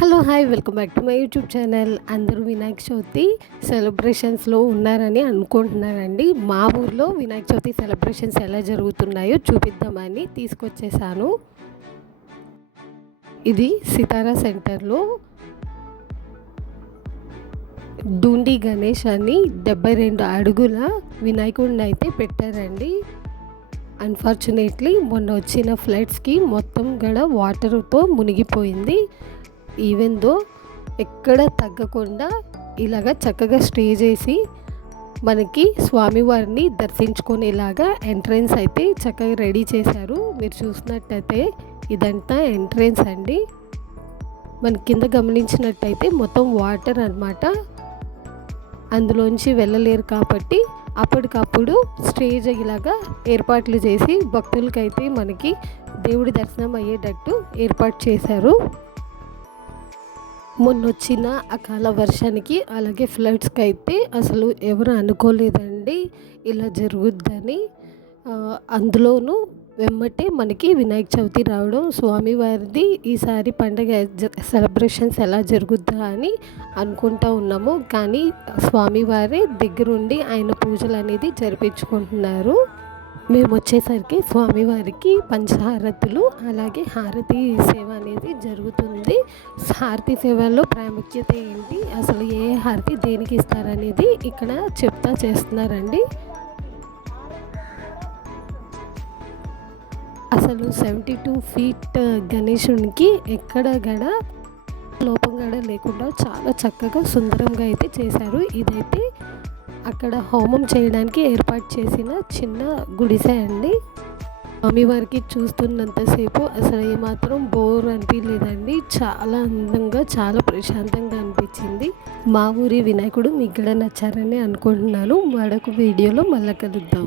Hello hi welcome back to my YouTube channel. అందరూ వినాయక చవితి సెలబ్రేషన్స్లో ఉన్నారని అనుకుంటున్నానండి. మా ఊర్లో వినాయక చవితి సెలబ్రేషన్స్ ఎలా జరుగుతున్నాయో చూపిద్దామని తీసుకొచ్చేసాను. ఇది సితారా సెంటర్లో డూండి గణేష్ అని 72 అడుగుల వినాయకుడిని అయితే పెట్టారండి. అన్ఫార్చునేట్లీ మొన్న వచ్చిన ఫ్లడ్స్కి మొత్తం గడ వాటర్తో మునిగిపోయింది. ఈవెన్ దో ఎక్కడ తగ్గకుండా ఇలాగ చక్కగా స్టే చేసి మనకి స్వామివారిని దర్శించుకునేలాగా ఎంట్రన్స్ అయితే చక్కగా రెడీ చేశారు. మీరు చూసినట్టయితే ఇదంతా ఎంట్రన్స్ అండి. మన కింద గమనించినట్టయితే మొత్తం వాటర్ అన్నమాట. అందులోంచి వెళ్ళలేరు కాబట్టి అప్పటికప్పుడు స్టేజ్ ఇలాగా ఏర్పాట్లు చేసి భక్తులకైతే మనకి దేవుడి దర్శనం అయ్యేటట్టు ఏర్పాటు చేశారు. మొన్నొచ్చిన అకాల వర్షానికి అలాగే ఫ్లడ్స్కి అయితే అసలు ఎవరు అనుకోలేదండి ఇలా జరుగుద్దని. అందులోనూ వెమ్మటే మనకి వినాయక చవితి రావడం, స్వామివారిది ఈసారి పండగ సెలబ్రేషన్స్ ఎలా జరుగుద్దా అని అనుకుంటూ ఉన్నాము. కానీ స్వామివారే దగ్గరుండి ఆయన పూజలు అనేది జరిపించుకుంటున్నారు. మేము వచ్చేసరికి స్వామివారికి పంచహారతులు అలాగే హారతి సేవ అనేది జరుగుతుంది. హారతి సేవలో ప్రాముఖ్యత ఏంటి, అసలు ఏ హారతి దేనికి ఇస్తారనేది ఇక్కడ చెప్తా చేస్తున్నారండి. అసలు 72 ఫీట్ గణేశునికి ఎక్కడ గడ లోపం గడ లేకుండా చాలా చక్కగా సుందరంగా అయితే చేశారు. ఇదైతే అక్కడ హోమం చేయడానికి ఏర్పాటు చేసిన చిన్న గుడిసె అండి. స్వామివారికి చూస్తున్నంతసేపు అసలు ఏమాత్రం బోర్ అనిపించలేదండి. చాలా అందంగా చాలా ప్రశాంతంగా అనిపించింది. మా ఊరి వినాయకుడు మీకు కూడా నచ్చారని అనుకుంటున్నాను. మరొక వీడియోలో మళ్ళీ కలుద్దాం.